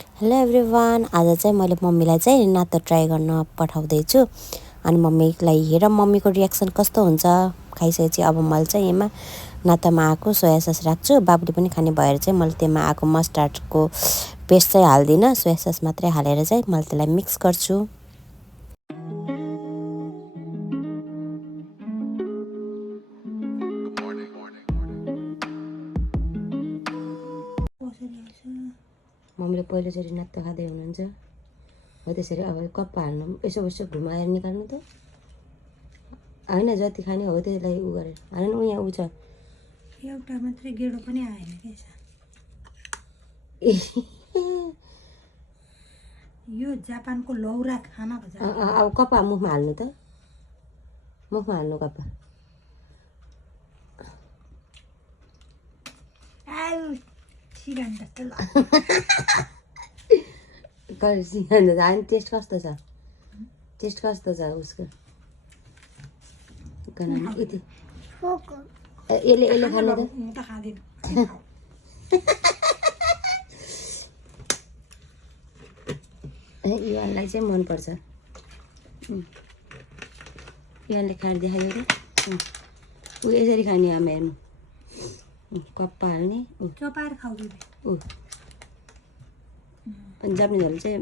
Hello everyone, आज चाहिँ मैले मम्मीलाई चाहिँ नातो ट्राई गर्न पठाउँदैछु अनि मम्मीलाई हेर मम्मीको रियाक्सन कस्तो हुन्छ। खाइसकेपछि अब मैले चाहिँ यसमा नातामा आएको सोया सस राख्छु। बाबुले पनि खाने भएर चाहिँ मैले त्यसमा आएको मस्टर्डको पेस्ट चाहिँ हाल्दिनँ, सोया सस मात्रै हालेर चाहिँ मैले त्यसलाई मिक्स गर्छु। मम्मीले पहिलोचोटि नातो खाँदै हुनुहुन्छ हो, त्यसरी अब कप हाल्नु, यसो घुमाएर निकाल्नु त होइन, जति खाने हो त्यसलाई उ गरेर हाल्नु। यहाँ उ छ एउटा मात्रै गेडो पनि आएन के यो जापानको लौरा खाना भन्छ। अब कपा मुखमा हाल्नु त, मुखमा हाल्नु कपा। टेस्ट कस्तो छ, टेस्ट कस्तो छ उसको? यति यसले खाने त युवानलाई चाहिँ मनपर्छ। युवानले खाएर देखायो रे, ऊ यसरी खाने आमा हेर्नु, कप्पा हाल्ने चपाएर खाउँदैन। ऊ जापानिजहरूले चाहिँ